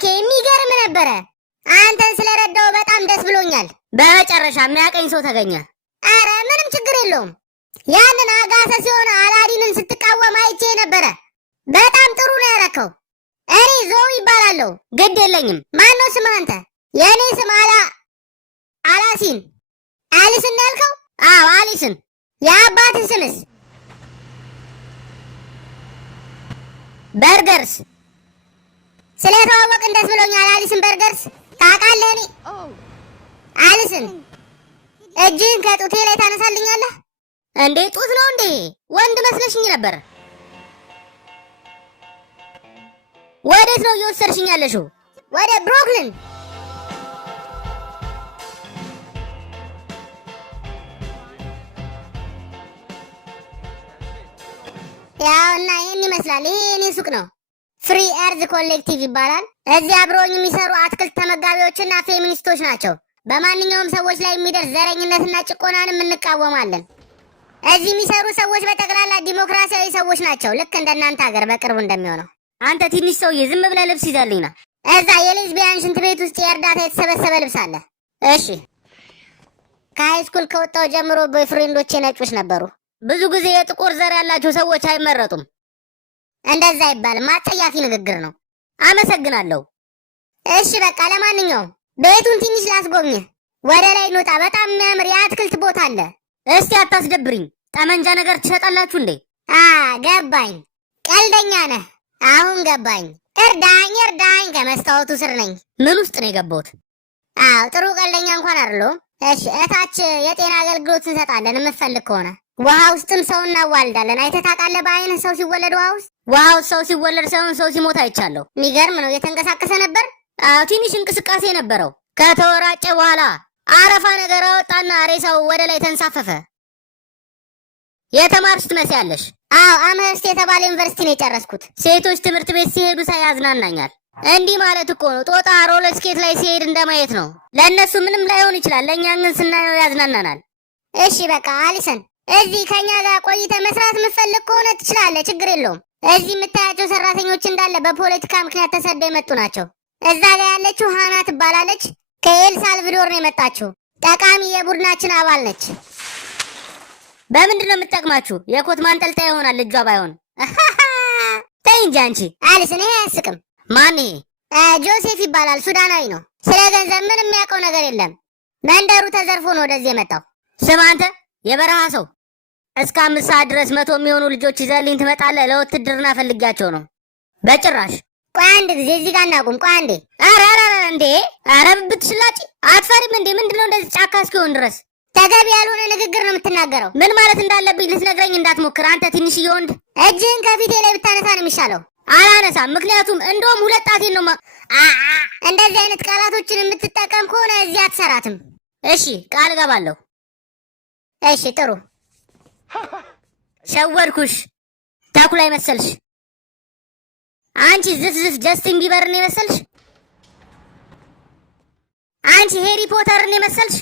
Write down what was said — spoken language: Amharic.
አምላኬ የሚገርም ነበረ። አንተን ስለረዳው በጣም ደስ ብሎኛል። በመጨረሻ የሚያቀኝ ሰው ተገኘ። አረ ምንም ችግር የለውም። ያንን አጋሰስ የሆነ አላዲንን ስትቃወም አይቼ ነበረ። በጣም ጥሩ ነው ያረከው። እኔ ዞው ይባላለሁ። ግድ የለኝም። ማነው ስምህ አንተ? የእኔ ስም አላሲን። አሊስን ነው ያልከው? አዎ አሊስን። የአባትህ ስምስ? በርገርስ። ስለተዋወቅን ደስ ብሎኛል አሊስን በርገርስ። ታውቃለህ እኔ አሊስን እጅህን ከጡቴ ላይ ታነሳልኛለህ እንዴ? ጡት ነው እንዴ? ወንድ መስለሽኝ ነበር። ወዴት ነው እየወሰድሽኝ ያለሽው? ወደ ብሩክሊን። ያውና ይህን ይመስላል። ይሄ የኔ ሱቅ ነው። ፍሪ ኤርዝ ኮሌክቲቭ ይባላል። እዚህ አብረውኝ የሚሰሩ አትክልት ተመጋቢዎችና ፌሚኒስቶች ናቸው። በማንኛውም ሰዎች ላይ የሚደርስ ዘረኝነትና ጭቆናንም እንቃወማለን። እዚህ የሚሰሩ ሰዎች በጠቅላላ ዲሞክራሲያዊ ሰዎች ናቸው። ልክ እንደናንተ ሀገር በቅርቡ እንደሚሆነው። አንተ ትንሽ ሰውዬ ዝም ብለህ ልብስ ይዘልኝ ና። እዛ የሌዝቢያን ሽንት ቤት ውስጥ የእርዳታ የተሰበሰበ ልብስ አለ። እሺ። ከሃይስኩል ከወጣው ጀምሮ ቦይፍሬንዶቼ ነጮች ነበሩ። ብዙ ጊዜ የጥቁር ዘር ያላቸው ሰዎች አይመረጡም። እንደዛ አይባልም። አጸያፊ ንግግር ነው። አመሰግናለሁ። እሺ በቃ ለማንኛውም ቤቱን ትንሽ ላስጎብኝህ። ወደ ላይ እንውጣ። በጣም የሚያምር የአትክልት ቦታ አለ። እስቲ አታስደብሪኝ። ጠመንጃ ነገር ትሸጣላችሁ እንዴ? ገባኝ። ቀልደኛ ነህ። አሁን ገባኝ። እርዳኝ እርዳኝ። ከመስታወቱ ስር ነኝ። ምን ውስጥ ነው የገባሁት? አዎ ጥሩ ቀልደኛ እንኳን አይደለሁም። እሺ እታች የጤና አገልግሎት እንሰጣለን የምትፈልግ ከሆነ። ውሃ ውስጥም ሰው እናዋልዳለን። አይተህ ታውቃለህ? በአይንህ ሰው ሲወለድ ውሃ ውስጥ ሰው ሲወለድ ሳይሆን ሰው ሲሞት አይቻለሁ። የሚገርም ነው። የተንቀሳቀሰ ነበር? አዎ ትንሽ እንቅስቃሴ ነበረው። ከተወራጨ በኋላ አረፋ ነገር አወጣና ሬሳው ወደ ላይ ተንሳፈፈ። የተማርሽ ትመስያለሽ። አዎ አምኸርስት የተባለ ዩኒቨርሲቲ ነው የጨረስኩት። ሴቶች ትምህርት ቤት ሲሄዱ ሳይ ያዝናናኛል። እንዲህ ማለት እኮ ነው ጦጣ ሮለር ስኬት ላይ ሲሄድ እንደማየት ነው። ለእነሱ ምንም ላይሆን ይችላል፣ ለእኛ ግን ስናየው ያዝናናናል። እሺ በቃ አሊሰን፣ እዚህ ከኛ ጋር ቆይተህ መስራት የምትፈልግ ከሆነ ትችላለህ፣ ችግር የለውም። እዚህ የምታያቸው ሰራተኞች እንዳለ በፖለቲካ ምክንያት ተሰደው የመጡ ናቸው። እዛ ጋር ያለችው ሃና ትባላለች። ከኤል ሳልቫዶር ነው የመጣችው። ጠቃሚ የቡድናችን አባል ነች። በምንድን ነው የምትጠቅማችሁ? የኮት ማንጠልጠያ ይሆናል ልጇ ባይሆን። ተይ እንጂ አንቺ። አሊስን ይሄ አያስቅም። ማን ይሄ? ጆሴፍ ይባላል። ሱዳናዊ ነው። ስለ ገንዘብ ምን የሚያውቀው ነገር የለም። መንደሩ ተዘርፎ ነው ወደዚህ የመጣው። ስማ አንተ የበረሃ ሰው፣ እስከ 5 ሰዓት ድረስ 100 የሚሆኑ ልጆች ይዘልኝ ትመጣለህ? ለውትድርና ፈልጊያቸው ነው። በጭራሽ። ቆይ አንድ ጊዜ እዚህ ጋር እናቁም። ቆይ አንዴ። ኧረ እንዴ! ኧረ ብትሽላጭ አትፈሪም እንዴ? ምንድነው እንደዚህ ጫካ እስኪሆን ድረስ? ተገቢ ያልሆነ ንግግር ነው የምትናገረው። ምን ማለት እንዳለብኝ ልትነግረኝ እንዳትሞክር አንተ ትንሽዬ ወንድ። እጅህን ከፊቴ ላይ ብታነሳ ነው የሚሻለው። አላነሳም፣ ምክንያቱም እንደውም 2 ጣቴን ነው እንደዚህ አይነት ቃላቶችን የምትጠቀም ከሆነ እዚህ አትሰራትም። እሺ ቃል እገባለሁ። እሺ ጥሩ። ሸወድኩሽ። ተኩላ መሰልሽ። አንቺ ዝፍዝፍ ጀስቲን ቢበርን የመሰልሽ። አንቺ ሄሪ ፖተርን የመሰልሽ።